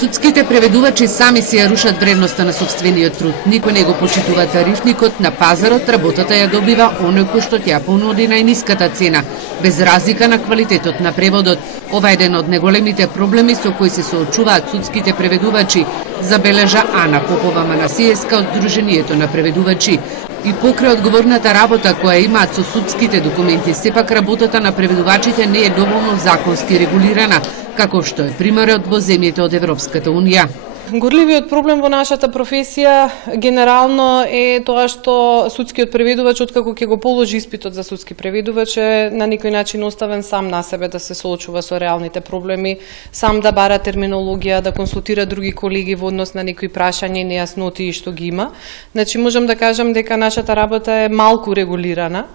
Судските преведувачи сами си ја рушат вредноста на сопствениот труд. Никој не го почитува тарифникот, на пазарот работата ја добива оној кој што ќе ја понуди најниската цена, без разлика на квалитетот на преводот. Ова е еден од неголемите проблеми со кои се соочуваат судските преведувачи, забележа Ана Попова Манасиевска од Сдруженијето на преведувачи. И покрај одговорната работа која имаат со судските документи, сепак работата на преведувачите не е доволно законски регулирана, како што е примерот во земјите од Европската Унија. Горливиот проблем во нашата професија генерално е тоа што судскиот преведувач, откако ќе го положи испитот за судски преведувач, е на некој начин оставен сам на себе да се соочува со реалните проблеми, сам да бара терминологија, да консултира други колеги во однос на некои прашања и нејасноти што ги има. Значи можам да кажам дека нашата работа е малку регулирана.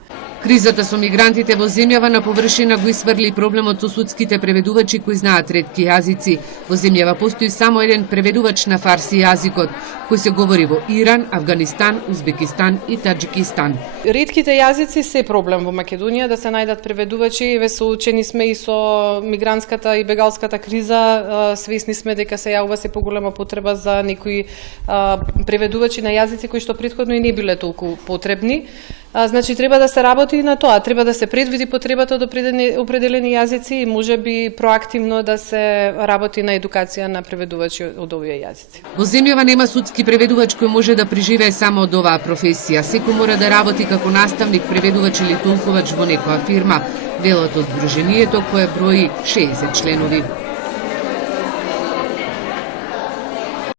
Кризата со мигрантите во земјава на површина го изврли проблемот со судските преведувачи кои знаат ретки јазици. Во земјава постои само еден преведувач на фарси јазикот, кој се говори во Иран, Авганистан, Узбекистан и Таџикистан. Ретките јазици се проблем во Македонија да се најдат преведувачи. Ве соочени сме и со мигрантската и бегалската криза. Свесни сме дека се јавува се поголема потреба за некои преведувачи на јазици кои што претходно и не биле толку потребни. Значи треба да се работи и на тоа, треба да се предвиди потребата од определени јазици и можеби проактивно да се работи на едукација на преведувачи од овие јазици. Во земјава нема судски преведувач кој може да преживее само од оваа професија. Секој мора да работи како наставник, преведувач или толкувач во некоја фирма, велат од Сдруженијето кое брои 60 членови.